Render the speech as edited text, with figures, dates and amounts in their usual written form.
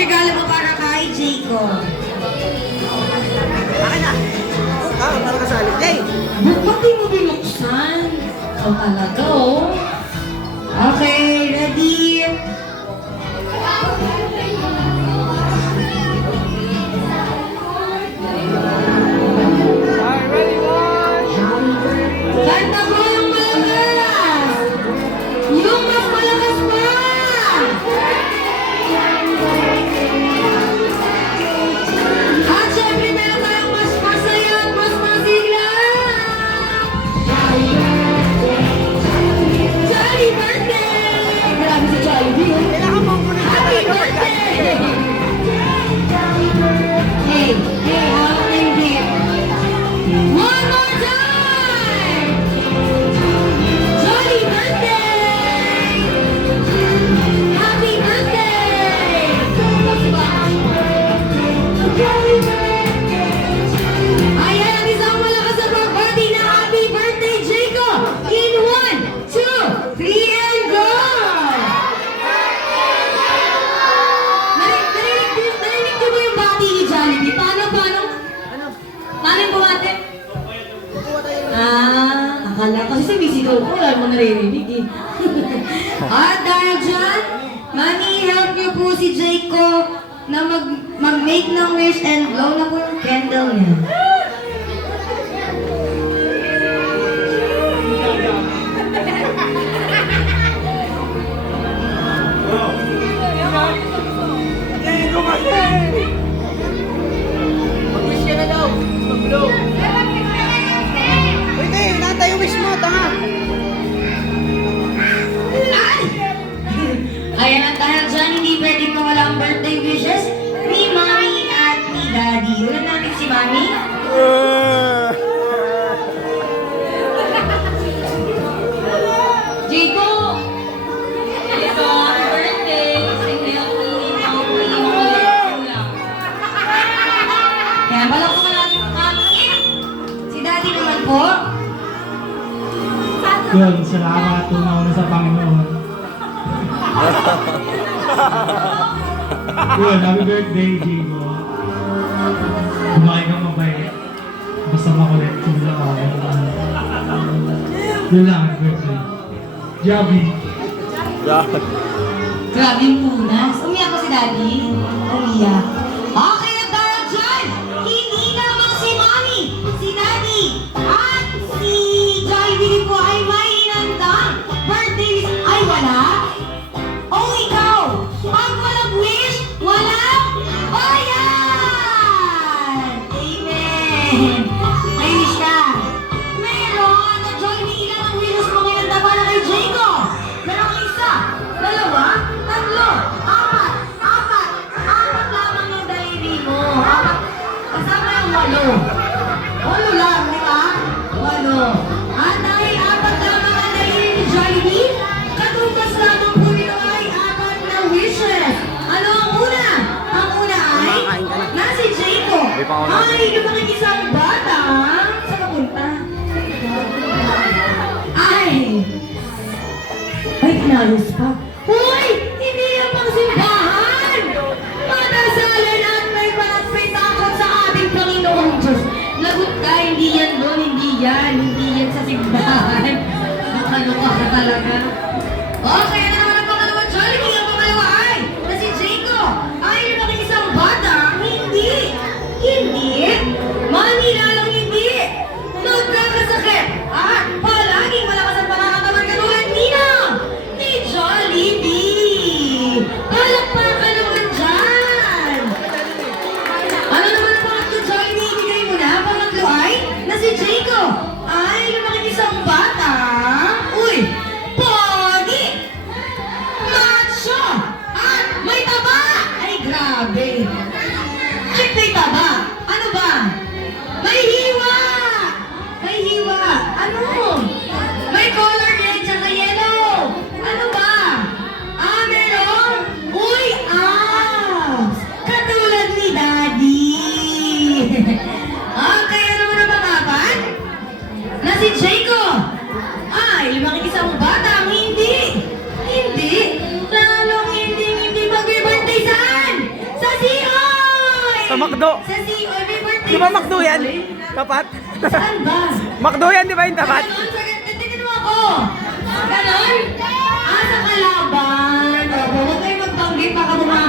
regalo mo para kay Jayco? Akin na. Para kasali. Jay! Ba't di mo binuksan? Ikaw talaga, oh. Okay, ready? Kanta mo yung malakas! Yung mas malakas pa! At syempre meron tayong mas masaya at mas masigla! Jolly birthday! Grabe si Jollibee! Kailangan mo muna Happy birthday! Hey, hey, hawak na yung beer. One more time! Jolly birthday! Happy birthday! Ayan, ang isang malakas na pagbati na happy birthday, Jayco! In 1, 2, 3, and go! Narinig ko ba yung bati ni Jollibee? Paano? Paano yung bumati? Akala ko kasi bisigaw ko, wala mo naririnig eh. At dahil dyan, Mami, help niyo po si Jayco na mag-make ng wish and blow na po yung candle niya. Jay, go kasi! Mag-wish ka na daw. Mag-blow. Wait eh, nata yung wish mo, tanga. Ayan, at dahil dyan, hindi pwedeng mawala ang birthday wishes ni Mami at ni Daddy. Ulan natin si Mami. Jayco! Jayco, happy birthday! Sing healthy, healthy, ulit lang. Kaya palakpakan natin ang Mami. Si Daddy naman po. Yun, salamat tumauna sa Panginoon. Yun, happy birthday, Jigo. Kumain kang mabait. Basta makulit. Sila ka. Yun lang, happy birthday. Javi. Grabe yung punas. Umiyak ko si Daddy. Umiyak. Okay, at dahil dyan, hindi naman si Mami, si Daddy, at si Jollibee po ay may inandang birthday wish. Ay, wala? Oh, ikaw! Pag walang wish, walang bayan! Amen! May wish ka? Meron! At Jollibee, ilan ang wishes mo ngayon na para kay Jayco? Meron isa, dalawa, tatlo, apat lamang yung daliri mo. Apat, kasama yung 8. 8 lang, di ba? 8. At dahil 4 lamang ang daliri ni Jollibee, katumbas lamang po nito ay 4 na wishes. Ano ang una? Ang una ay, na si Jayco. Ay, lumaking isang bata. Saan ka punta? Ay, pinayos pa. Uy! Hindi yan pang simbahan! Madasalan at may panagpitakot sa ating Panginoong Diyos. Lagot ka, hindi yan doon, hindi yan sa simbahan. Nakaloka ka talaga. Okay, ano naman ang pangalawa, Jollibee? Ang pangalawa ay, na si Jayco ay lumaking isang bata. Hindi! Mami lalong hindi! Nagkakasakit at palaging malakas ang pangangatawan katulad ni Jollibee! Palakpakan naman dyan! Ano naman ang pangatlo, Jollibee? Ibigay mo na. Pangatlo ay, na si Jayco ay lumaking isang bata. Uy! Pogi! Macho! At may taba! Ay, grabe! Check may taba! Ano ba? May hiwa! May hiwa! Ano? May color red tsaka yellow! Ano ba? Meron? Uy, abs! Katulad ni Daddy! Okay, ano mo na mga na si Jayco ay lumaking isang batang hindi lalong hindi mag-birthday saan? McDo. Sa COI, may birthday. Di ba sa McDo yan? COI? Tapat? Saan ba? McDo yan, di ba yung tapat? Ganon? Tingnan mo ako. Ganon? Sa kalaban. Huwag kayo magbanggit. Baka mga